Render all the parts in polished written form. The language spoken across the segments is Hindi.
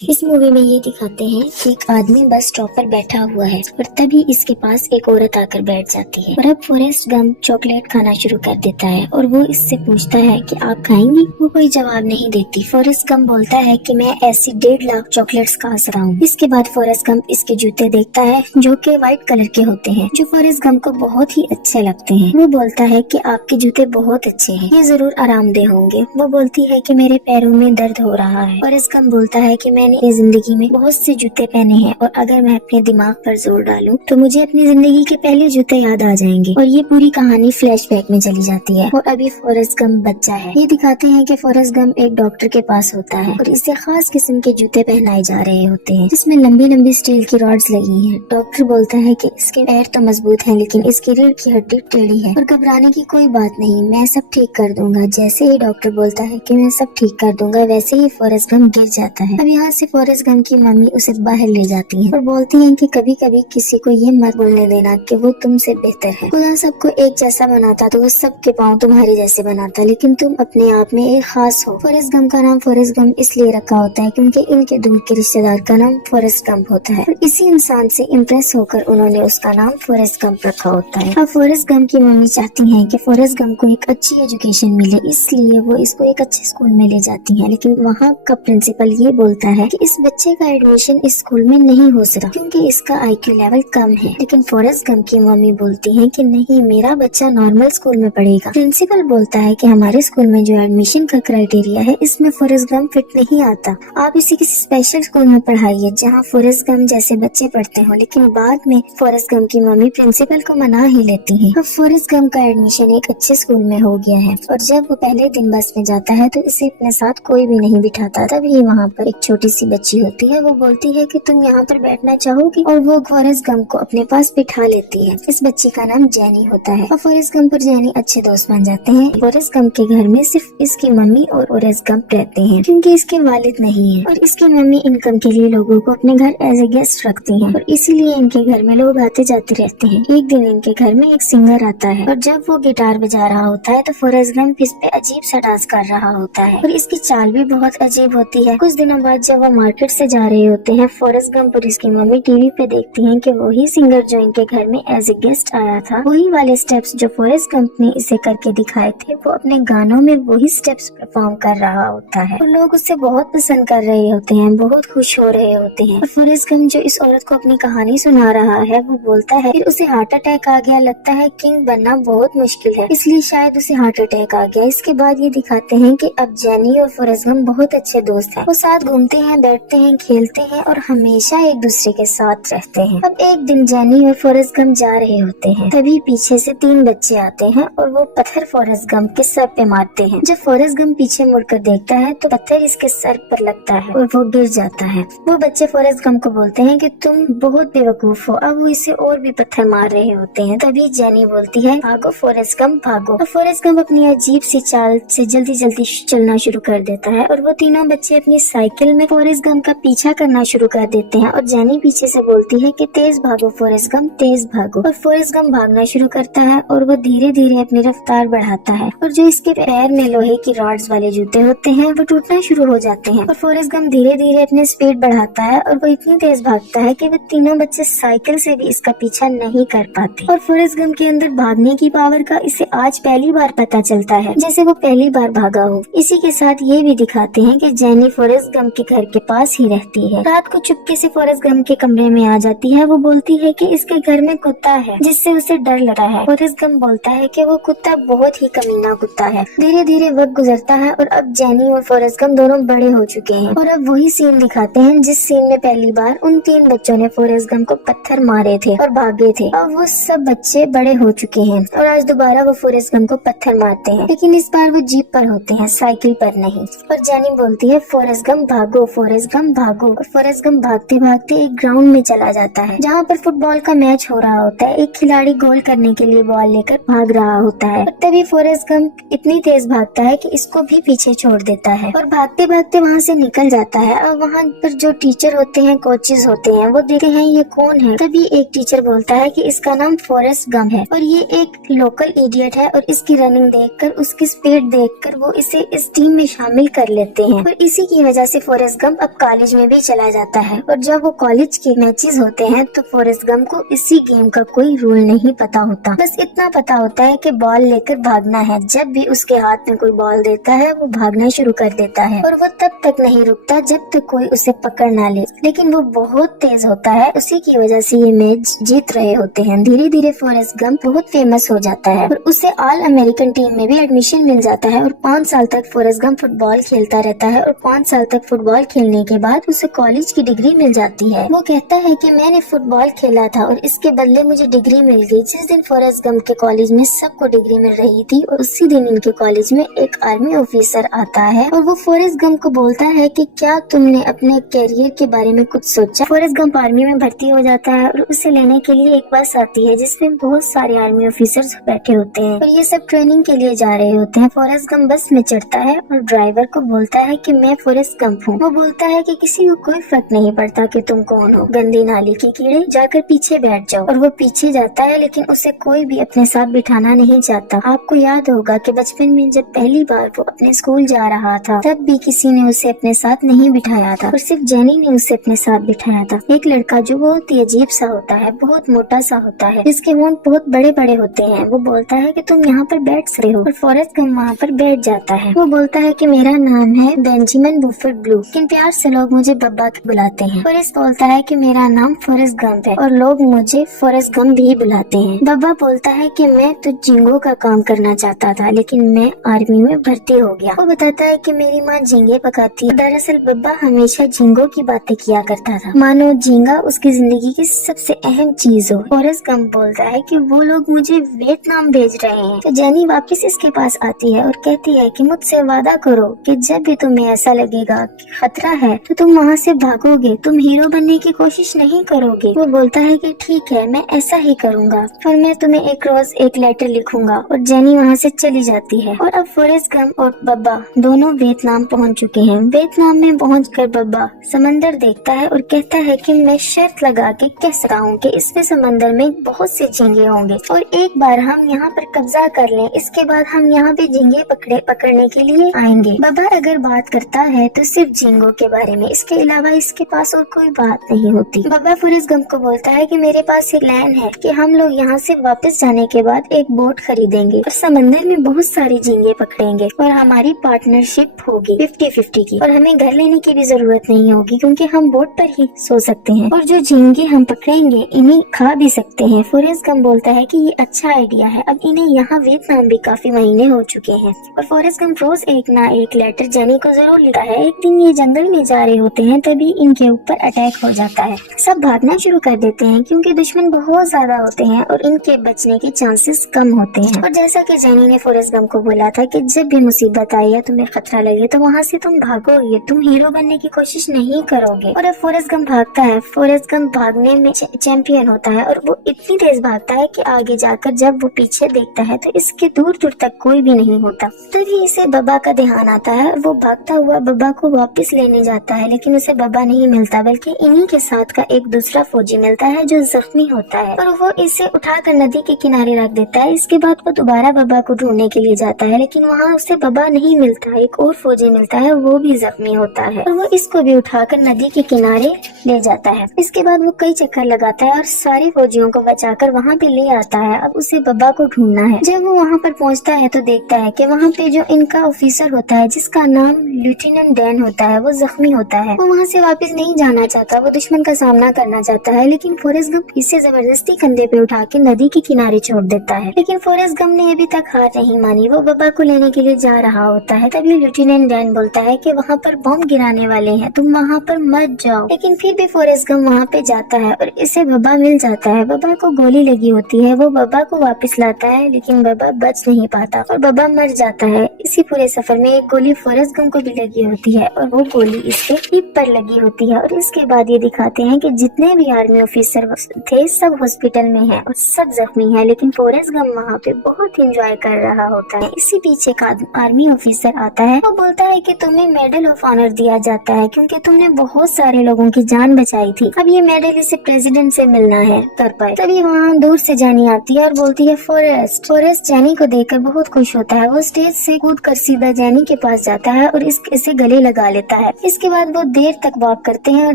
इस मूवी में ये दिखाते हैं कि एक आदमी बस स्टॉप पर बैठा हुआ है और तभी इसके पास एक औरत आकर बैठ जाती है और अब फॉरेस्ट गंप चॉकलेट खाना शुरू कर देता है और वो इससे पूछता है कि आप खाएंगी। वो कोई जवाब नहीं देती। फॉरेस्ट गंप बोलता है कि मैं ऐसी 1.5 लाख चॉकलेट्स खा सकता हूँ। इसके बाद फॉरेस्ट गंप इसके जूते देखता है जो कि व्हाइट कलर के होते हैं, जो फॉरेस्ट गंप को बहुत ही अच्छे लगते हैं। वो बोलता है कि आपके जूते बहुत अच्छे हैं, ये जरूर आरामदेह होंगे। वो बोलती है कि मेरे पैरों में दर्द हो रहा है। फॉरेस्ट गंप बोलता है कि मैंने इस जिंदगी में बहुत से जूते पहने हैं और अगर मैं अपने दिमाग पर जोर डालूं तो मुझे अपनी जिंदगी के पहले जूते याद आ जाएंगे। और ये पूरी कहानी फ्लैशबैक में चली जाती है और अभी फॉरेस्ट गंप बच्चा है। ये दिखाते हैं कि फॉरेस्ट गंप एक डॉक्टर के पास होता है और इसे खास किस्म के जूते पहनाए जा रहे होते हैं जिसमें लंबी लंबी स्टील की रॉड्स लगी हैं। डॉक्टर बोलता है कि इसके पैर तो मजबूत हैं लेकिन इसकी रीढ़ की हड्डी टेढ़ी है और घबराने की कोई बात नहीं, मैं सब ठीक कर दूंगा। जैसे ही डॉक्टर बोलता है कि मैं सब ठीक कर दूंगा वैसे ही फॉरेस्ट गंप गिर जाता है। अब यहाँ से फॉरेस्ट गंप की मम्मी उसे बाहर ले जाती है और बोलती है कि कभी कभी किसी को ये मत बोलने देना कि वो तुमसे बेहतर है। खुदा सबको एक जैसा बनाता तो वो सबके पाँव तुम्हारे जैसे बनाता, लेकिन तुम अपने आप में एक खास हो। फॉरेस्ट गंप का नाम फॉरेस्ट गंप इसलिए रखा होता है क्योंकि इनके दूर के रिश्तेदार का नाम फॉरेस्ट गंप होता है और इसी इंसान से इम्प्रेस होकर उन्होंने उसका नाम फॉरेस्ट गंप रखा होता है। अब फॉरेस्ट गंप की मम्मी चाहती है कि फॉरेस्ट गंप को एक अच्छी एजुकेशन मिले, इसलिए वो इसको एक अच्छे स्कूल में ले जाती है। लेकिन वहाँ का प्रिंसिपल ये बोलता है कि इस बच्चे का एडमिशन इस स्कूल में नहीं हो सकता क्योंकि इसका IQ लेवल कम है। लेकिन फॉरेस्ट गंप की मम्मी बोलती है कि नहीं, मेरा बच्चा नॉर्मल स्कूल में पढ़ेगा। प्रिंसिपल बोलता है कि हमारे स्कूल में जो एडमिशन का क्राइटेरिया है इसमें फॉरेस्ट गंप फिट नहीं आता, आप इसे किसी स्पेशल स्कूल में पढ़ाइए जहाँ फॉरेस्ट गंप जैसे बच्चे पढ़ते हो। लेकिन बाद में फॉरेस्ट गंप की मम्मी प्रिंसिपल को मना ही लेती है। अब फॉरेस्ट गंप का एडमिशन एक अच्छे स्कूल में हो गया है और जब वो पहले दिन बस में जाता है तो इसे अपने साथ कोई भी नहीं बिठाता। तभी वहाँ पर एक छोटी सी बच्ची होती है। वो बोलती है कि तुम यहाँ पर बैठना चाहोगी और वो फॉरेस्ट गंप को अपने पास बिठा लेती है। इस बच्ची का नाम जेनी होता है और फॉरेस्ट गंप और जेनी अच्छे दोस्त बन जाते हैं। फॉरेस्ट गंप के घर में सिर्फ इसकी मम्मी और फॉरेस्ट गंप रहते हैं क्योंकि इसके वालिद नहीं है और इसकी मम्मी इनकम के लिए लोगों को अपने घर एज ए गेस्ट रखती है और इसीलिए इनके घर में लोग आते जाते रहते हैं। एक दिन इनके घर में एक सिंगर आता है और जब वो गिटार बजा रहा होता है तो फॉरेस्ट गंप इस पे अजीब सा डांस कर रहा होता है और इसकी चाल भी बहुत अजीब होती है। कुछ दिनों बाद जब वो मार्केट से जा रहे होते हैं, फॉरेस्ट गंप और इसकी मम्मी टीवी पे देखती हैं कि वही सिंगर जो इनके घर में एज ए गेस्ट आया था, वही वाले स्टेप्स जो फॉरेस्ट गंप ने इसे करके दिखाए थे, वो अपने गानों में वही स्टेप्स परफॉर्म कर रहा होता है और लोग उसे बहुत पसंद कर रहे होते हैं, बहुत खुश हो रहे होते हैं। और फॉरेस्ट गंप जो इस औरत को अपनी कहानी सुना रहा है वो बोलता है फिर उसे हार्ट अटैक आ गया, लगता है किंग बनना बहुत मुश्किल है, इसलिए शायद उसे हार्ट अटैक आ गया। इसके बाद ये दिखाते हैं कि अब जेनी और फॉरेस्ट गंप बहुत अच्छे दोस्त हैं। वो साथ घूमते हैं, बैठते हैं, खेलते हैं और हमेशा एक दूसरे के साथ रहते हैं। अब एक दिन जेनी और फॉरेस्ट गंप जा रहे होते हैं, तभी पीछे से 3 बच्चे आते हैं और वो पत्थर फॉरेस्ट गंप के सर पे मारते हैं। जब फॉरेस्ट गंप पीछे मुड़कर देखता है तो पत्थर इसके सर पर लगता है और वो गिर जाता है। वो बच्चे फॉरेस्ट गंप को बोलते हैं कि तुम बहुत बेवकूफ हो। अब वो इसे और भी पत्थर मार रहे होते हैं। तभी जेनी बोलती है भागो फॉरेस्ट गंप भागो। अब फॉरेस्ट गंप अपनी अजीब सी चाल से जल्दी जल्दी चलना शुरू कर देता है और वो तीनों बच्चे अपनी साइकिल में फॉरेस्ट गंप का पीछा करना शुरू कर देते हैं और जेनी पीछे से बोलती है कि तेज भागो फॉरेस्ट गंप तेज भागो। और फॉरेस्ट गंप भागना शुरू करता है और वो धीरे धीरे अपनी रफ्तार बढ़ाता है और जो इसके पैर में लोहे की रॉड्स वाले जूते होते हैं वो टूटना शुरू हो जाते हैं और फॉरेस्ट गंप धीरे धीरे अपने स्पीड बढ़ाता है और वो इतनी तेज भागता है कि वो तीनों बच्चे साइकिल से भी इसका पीछा नहीं कर पाते। और फॉरेस्ट गंप के अंदर भागने की पावर का इसे आज पहली बार पता चलता है, जैसे वो पहली बार भागा हो। इसी के साथ ये भी दिखाते हैं कि जेनी फॉरेस्ट गंप के घर के पास ही रहती है। रात को चुपके से फॉरेस्ट गंप के कमरे में आ जाती है। वो बोलती है कि इसके घर में कुत्ता है जिससे उसे डर लगा है। फॉरेस्ट गंप बोलता है कि वो कुत्ता बहुत ही कमीना कुत्ता है। धीरे धीरे वक्त गुजरता है और अब जेनी और फॉरेस्ट गंप दोनों बड़े हो चुके हैं और अब वही सीन दिखाते हैं जिस सीन में पहली बार उन 3 बच्चों ने फॉरेस्ट गंप को पत्थर मारे थे और भागे थे। अब वो सब बच्चे बड़े हो चुके हैं और आज दोबारा वो फॉरेस्ट गंप को पत्थर मारते हैं, लेकिन इस बार वो जीप पर होते हैं, साइकिल पर नहीं। और जेनी बोलती है फॉरेस्ट गंप भागो फॉरेस्ट गंप भागो। और फॉरेस्ट गंप भागते भागते एक ग्राउंड में चला जाता है जहाँ पर फुटबॉल का मैच हो रहा होता है। एक खिलाड़ी गोल करने के लिए बॉल लेकर भाग रहा होता है और तभी फॉरेस्ट गंप इतनी तेज भागता है कि इसको भी पीछे छोड़ देता है और भागते भागते वहाँ से निकल जाता है। और वहाँ पर जो टीचर होते हैं, कोचेस होते हैं, वो देखते हैं ये कौन है। तभी एक टीचर बोलता है कि इसका नाम फॉरेस्ट गंप है और ये एक लोकल इडियट है और इसकी रनिंग देखकर, उसकी स्पीड देखकर वो इसे इस टीम में शामिल कर लेते हैं और इसी की वजह से फॉरेस्ट गंप अब कॉलेज में भी चला जाता है और जब वो कॉलेज के मैचेस होते हैं तो फॉरेस्ट गंप को इसी गेम का कोई रूल नहीं पता होता। बस इतना पता होता है कि बॉल लेकर भागना है। जब भी उसके हाथ में कोई बॉल देता है वो भागना शुरू कर देता है और वो तब तक नहीं रुकता जब तक कोई उसे पकड़ ना ले। लेकिन वो बहुत तेज होता है, उसी की वजह से ये मैच जीत रहे होते हैं। धीरे धीरे फॉरेस्ट गंप बहुत फेमस हो जाता है और उसे ऑल अमेरिकन टीम में भी एडमिशन मिल जाता है और 5 साल तक फॉरेस्ट गंप फुटबॉल खेलता रहता है और 5 साल तक फुटबॉल खेलने के बाद उसे कॉलेज की डिग्री मिल जाती है। वो कहता है कि मैंने फुटबॉल खेला था और इसके बदले मुझे डिग्री मिल गई। जिस दिन फॉरेस्ट गंप के कॉलेज में सबको डिग्री मिल रही थी और उसी दिन इनके कॉलेज में एक आर्मी ऑफिसर आता है और वो फॉरेस्ट गंप को बोलता है कि क्या तुमने अपने कैरियर के बारे में कुछ सोचा। फॉरेस्ट गंप आर्मी में भर्ती हो जाता है और उसे लेने के लिए एक बस आती है जिसमें बहुत सारे आर्मी ऑफिसर्स बैठे होते हैं और ये सब ट्रेनिंग के लिए जा रहे होते हैं। फॉरेस्ट गंप बस में चढ़ता है और ड्राइवर को बोलता है कि मैं फॉरेस्ट गंप हूँ। वो बोलता है कि किसी को कोई फर्क नहीं पड़ता कि तुम कौन हो, गंदी नाली के कीड़े, जाकर पीछे बैठ जाओ। और वो पीछे जाता है लेकिन उसे कोई भी अपने साथ बिठाना नहीं चाहता। आपको याद होगा कि बचपन में जब पहली बार वो अपने स्कूल जा रहा था तब भी किसी ने उसे अपने साथ नहीं बिठाया था और सिर्फ जेनी ने उसे अपने साथ बिठाया था। एक लड़का जो बहुत ही अजीब सा होता है, बहुत मोटा सा होता है, जिसके होंठ बहुत बड़े बड़े होते हैं, वो बोलता है कि तुम यहाँ पर बैठ सकते हो और फॉरेस्ट गंप वहाँ पर बैठ जाता है। वो बोलता है कि मेरा नाम है बेंजामिन बुफेट ब्लू, लेकिन प्यार से लोग मुझे बब्बा बुलाते हैं। फॉरेस्ट बोलता है कि मेरा नाम फॉरेस्ट गंप है और लोग मुझे फॉरेस्ट गंप भी बुलाते हैं। बब्बा बोलता है कि मैं तो झींगों का काम करना चाहता था लेकिन मैं आर्मी में भर्ती हो गया। वो बताता है कि मेरी माँ झींगे पकाती है। दरअसल बब्बा हमेशा झींगों की बातें किया करता था, मानो झींगा उसकी जिंदगी की सबसे अहम चीज हो। फॉरेस्ट गंप बोलता है कि वो लोग मुझे वियतनाम भेज रहे हैं। तो जेनी वापस इसके पास आती है और कहती है कि मुझसे वादा करो कि जब भी तुम्हें ऐसा लगेगा कि खतरा है तो तुम वहाँ से भागोगे, तुम हीरो बनने की कोशिश नहीं करोगे। वो बोलता है कि ठीक है, मैं ऐसा ही करूँगा और मैं तुम्हें एक रोज एक लेटर लिखूंगा। और जेनी वहाँ से चली जाती है और अब फॉरेस्ट गंप और बब्बा दोनों वियतनाम पहुँच चुके हैं। वियतनाम में पहुंचकर बब्बा समंदर देखता है और कहता है कि मैं शर्त लगा के कह सकता हूँ कि इसमें समंदर में बहुत से झींगे होंगे और एक बार हम यहाँ पर कब्जा कर लें, इसके बाद हम यहाँ पे झींगे पकड़ने के लिए आएंगे। बब्बा अगर बात करता है तो सिर्फ झींगों के बारे में, इसके अलावा इसके पास और कोई बात नहीं होती। बब्बा फॉरेस्ट गंप को बोलता है कि मेरे पास एक प्लान है कि हम लोग यहाँ से वापस जाने के बाद एक बोट खरीदेंगे और समंदर में बहुत सारे झींगे पकड़ेंगे और हमारी पार्टनरशिप होगी 50-50 की और हमें घर लेने की भी जरूरत नहीं होगी क्योंकि हम बोट पर ही सो सकते हैं और जो झींगे हम पकड़ेंगे इन्हें खा भी सकते हैं। फॉरेस्ट गंप बोलता है कि ये अच्छा आइडिया है। अब इन्हें यहाँ वियतनाम भी काफी महीने हो चुके हैं और फॉरेस्ट गंप रोज एक ना एक लेटर जेनी को जरूर लिखता है। एक दिन ये जंगल में जा रहे होते हैं तभी इनके ऊपर अटैक हो जाता है। सब भागना शुरू कर देते हैं क्योंकि दुश्मन बहुत ज्यादा होते हैं और इनके बचने के चांसेस कम होते हैं। और जैसा कि जेनी ने फॉरेस्ट गंप को बोला था कि जब भी मुसीबत आई या तुम्हें खतरा लगे तो वहाँ से तुम भागोगे, तुम हीरो बनने की कोशिश नहीं करोगे। और अब फॉरेस्ट गंप भागता है। फॉरेस्ट गंप भागने में चैंपियन होता है और वो इतनी तेज भागता है कि आगे जाकर जब वो पीछे देखता है तो इसके दूर दूर तक कोई भी नहीं होता। तभी इसे बब्बा का ध्यान आता है और वो भागता हुआ बब्बा को वापस लेने जाता है लेकिन उसे बब्बा नहीं मिलता बल्कि इन्हीं के साथ का एक दूसरा फौजी मिलता है जो जख्मी होता है और वो इसे उठाकर नदी के किनारे रख देता है। इसके बाद वो दोबारा बब्बा को ढूंढने के लिए जाता है लेकिन वहाँ उसे बब्बा नहीं मिलता। एक और फौजी मिलता है, वो भी जख्मी होता है और वो इसको भी उठाकर नदी के किनारे ले जाता है। इसके बाद वो कई चक्कर लगाता है और सारे फौजियों को बचाकर वहाँ पे ले आता है। अब उसे बब्बा को ढूंढना है। जब वो वहाँ पर पहुँचता है तो देखता है कि वहाँ पे जो इनका ऑफिसर होता है जिसका नाम लेफ्टिनेंट डैन होता है वो जख्मी होता है। वो वहाँ से वापस नहीं जाना चाहता, वो दुश्मन का सामना करना चाहता है लेकिन फॉरेस्ट गंप इसे जबरदस्ती कंधे पे उठा के नदी के किनारे छोड़ देता है। लेकिन फॉरेस्ट गंप ने अभी तक हार नहीं मानी। वो बब्बा को लेने के लिए जा रहा होता है तभी लेफ्टिनेंट डैन बोलता है कि वहाँ पर बम गिराने वाले हैं, तुम वहाँ पर मत जाओ। लेकिन फिर भी फॉरेस्ट गंप वहाँ पे जाता है और इसे बब्बा मिल जाता है। बब्बा को गोली लगी होती है, वो बब्बा को वापस लाता है लेकिन बब्बा बच नहीं पाता और बब्बा मर जाता है। इसी पूरे सफर में एक गोली फॉरेस्ट गंप को भी लगी होती है और वो गोली इसके हिप पर लगी होती है। और इसके बाद ये दिखाते हैं कि जितने भी आर्मी ऑफिसर थे सब हॉस्पिटल में हैं और सब जख्मी हैं लेकिन फॉरेस्ट गंप वहाँ पे बहुत एंजॉय कर रहा होता है। इसी पीछे का आर्मी ऑफिसर आता है। वो बोलता है कि तुम्हें मेडल ऑफ ऑनर दिया जाता है क्योंकि तुमने बहुत सारे लोगों की जान बचाई थी। अब ये मेडल इसे प्रेसिडेंट से मिलना है कर पाए। तभी वहाँ दूर से जेनी आती है और बोलती है फॉरेस्ट। जेनी को देखकर बहुत खुश होता है। वो स्टेज से कूद कर सीधा जेनी के पास जाता है और इसे गले लगा लेता है। इसके बाद वो देर तक वॉक करते हैं और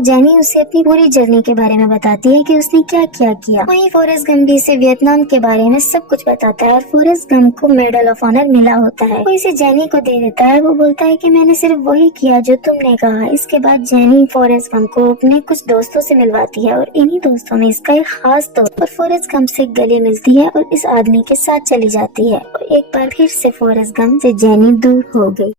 जेनी उसे अपनी पूरी जर्नी के बारे में बताती है कि उसने क्या क्या किया। वहीं फॉरेस्ट गंप भी इसे वियतनाम के बारे में सब कुछ बताता है और फॉरेस्ट गंप को मेडल ऑफ ऑनर मिला होता है। वो इसे जेनी को दे देता है। वो बोलता है कि मैंने सिर्फ वही किया जो तुमने कहा। इसके बाद जेनी फॉरेस्ट गंप को अपने कुछ दोस्तों से मिलवाती है और इन्हीं दोस्तों में इसका एक खास दोस्त और फॉरेस्ट गंप से गले मिलती है और इस आदमी के साथ चली जाती है और एक बार फिर से फॉरेस्ट गंप से जेनी दूर हो गई।